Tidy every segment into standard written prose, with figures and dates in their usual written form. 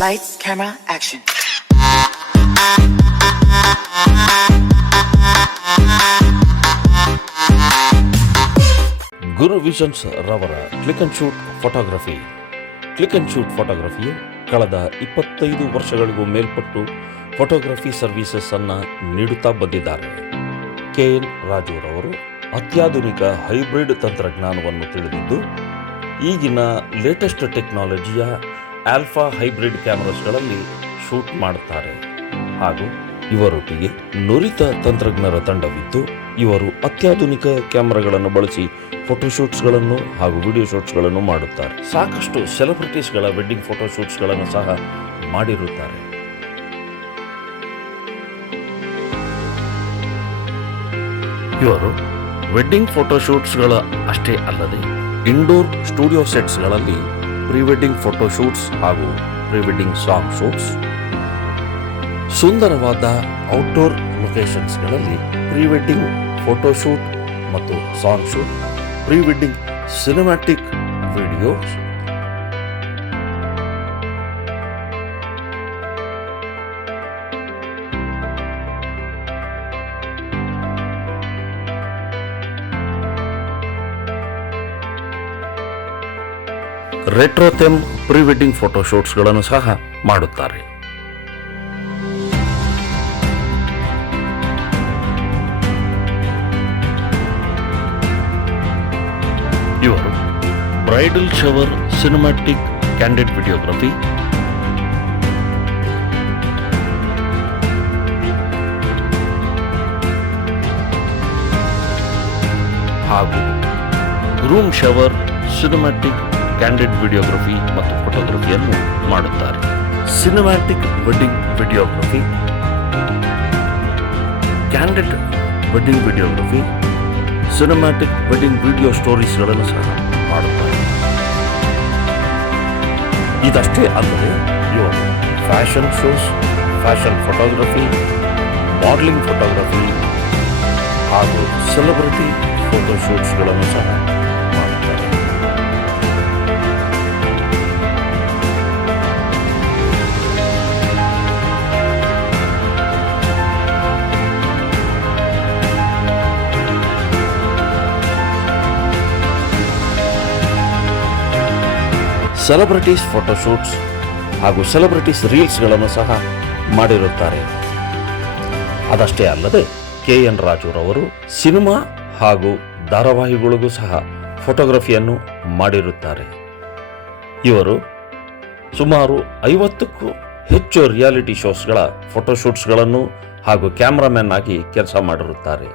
Lights, camera, action. Guru visions ರವರ click and shoot photography. Click and shoot ಫೋಟೋಗ್ರಫಿಯು ಕಳೆದ 25 ವರ್ಷಗಳಿಗೂ ಮೇಲ್ಪಟ್ಟು photography services ಅನ್ನು ನೀಡುತ್ತಾ ಬಂದಿದ್ದಾರೆ. KN ರಾಜುರವರು ಅತ್ಯಾಧುನಿಕ ಹೈಬ್ರಿಡ್ ತಂತ್ರಜ್ಞಾನವನ್ನು ತಿಳಿದಿದ್ದು ಈಗಿನ ಲೇಟೆಸ್ಟ್ ಟೆಕ್ನಾಲಜಿಯ ಆಲ್ಫಾ ಹೈಬ್ರಿಡ್ ಕ್ಯಾಮರಾಸ್ಗಳಲ್ಲಿ ಶೂಟ್ ಮಾಡುತ್ತಾರೆ. ಹಾಗೂ ಇವರೊಟ್ಟಿಗೆ ನುರಿತ ತಂತ್ರಜ್ಞರ ತಂಡವಿದ್ದು ಇವರು ಅತ್ಯಾಧುನಿಕ ಕ್ಯಾಮರಾಗಳನ್ನು ಬಳಸಿ ಫೋಟೋಶೂಟ್ಸ್ಗಳನ್ನು ಹಾಗೂ ವಿಡಿಯೋ ಶೂಟ್ಸ್ಗಳನ್ನು ಮಾಡುತ್ತಾರೆ. ಸಾಕಷ್ಟು ಸೆಲೆಬ್ರಿಟೀಸ್ಗಳ ವೆಡ್ಡಿಂಗ್ ಫೋಟೋಶೂಟ್ಸ್ಗಳನ್ನು ಸಹ ಮಾಡಿರುತ್ತಾರೆ. ಇವರು ವೆಡ್ಡಿಂಗ್ ಫೋಟೋಶೂಟ್ಸ್ಗಳ ಅಷ್ಟೇ ಅಲ್ಲದೆ ಇಂಡೋರ್ ಸ್ಟುಡಿಯೋ ಸೆಟ್ಸ್ಗಳಲ್ಲಿ ಪ್ರೀ ವೆಡ್ಡಿಂಗ್ ಫೋಟೋಶೂಟ್ಸ್ ಹಾಗೂ ಪ್ರೀ ವೆಡ್ಡಿಂಗ್ ಸಾಂಗ್ ಶೂಟ್ಸ್, ಸುಂದರವಾದ ಔಟ್ಡೋರ್ ಲೊಕೇಶನ್ಸ್ಗಳಲ್ಲಿ ಪ್ರೀ ವೆಡ್ಡಿಂಗ್ ಫೋಟೋಶೂಟ್ ಮತ್ತು song shoot, pre wedding cinematic videos, retro theme pre wedding ಫೋಟೋಶೂಟ್ಸ್ಗಳನ್ನು ಸಹ ಮಾಡುತ್ತಾರೆ. ಇವರು bridal shower cinematic candid videography, ಹಾಗೂ groom shower cinematic candid videography ಮತ್ತು ಫೋಟೋಗ್ರಫಿಯನ್ನು ಮಾಡುತ್ತಾರೆ. Cinematic wedding videography, candid wedding videography, cinematic wedding video ಸ್ಟೋರೀಸ್ಗಳನ್ನು ಸಹ ಮಾಡುತ್ತಾರೆ. ಇದಷ್ಟೇ ಅಲ್ಲದೆ ಇವರು fashion shows, fashion photography, modelling photography ಹಾಗೂ ಸೆಲೆಬ್ರಿಟಿ ಫೋಟೋಶೂಟ್ಸ್ಗಳನ್ನು ಸಹ ಮಾಡುತ್ತಾರೆ. ಸೆಲೆಬ್ರಿಟೀಸ್ ಫೋಟೋಶೂಟ್ಸ್ ಹಾಗೂ ಸೆಲೆಬ್ರಿಟೀಸ್ ರೀಲ್ಸ್ಗಳನ್ನು ಸಹ ಮಾಡಿರುತ್ತಾರೆ. ಅದಷ್ಟೇ ಅಲ್ಲದೆ KN ರಾಜುರವರು ಸಿನಿಮಾ ಹಾಗೂ ಧಾರಾವಾಹಿಗಳಿಗೂ ಸಹ ಫೋಟೋಗ್ರಫಿಯನ್ನು ಮಾಡಿರುತ್ತಾರೆ. ಇವರು ಸುಮಾರು 50ಕ್ಕೂ ಹೆಚ್ಚು ರಿಯಾಲಿಟಿ ಶೋಸ್ಗಳ ಫೋಟೋಶೂಟ್ಸ್ಗಳನ್ನು ಹಾಗೂ ಕ್ಯಾಮ್ರಾಮನ್ ಆಗಿ ಕೆಲಸ ಮಾಡಿರುತ್ತಾರೆ.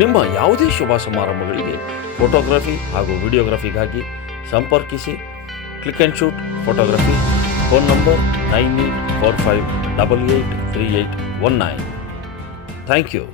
ನಿಮ್ಮ ಯಾವುದೇ ಶುಭ ಸಮಾರಂಭಗಳಿಗೆ ಫೋಟೋಗ್ರಫಿ ಹಾಗೂ ವಿಡಿಯೋಗ್ರಫಿಗಾಗಿ ಸಂಪರ್ಕಿಸಿ. Click and shoot photography. Phone number 9845883819. Thank you.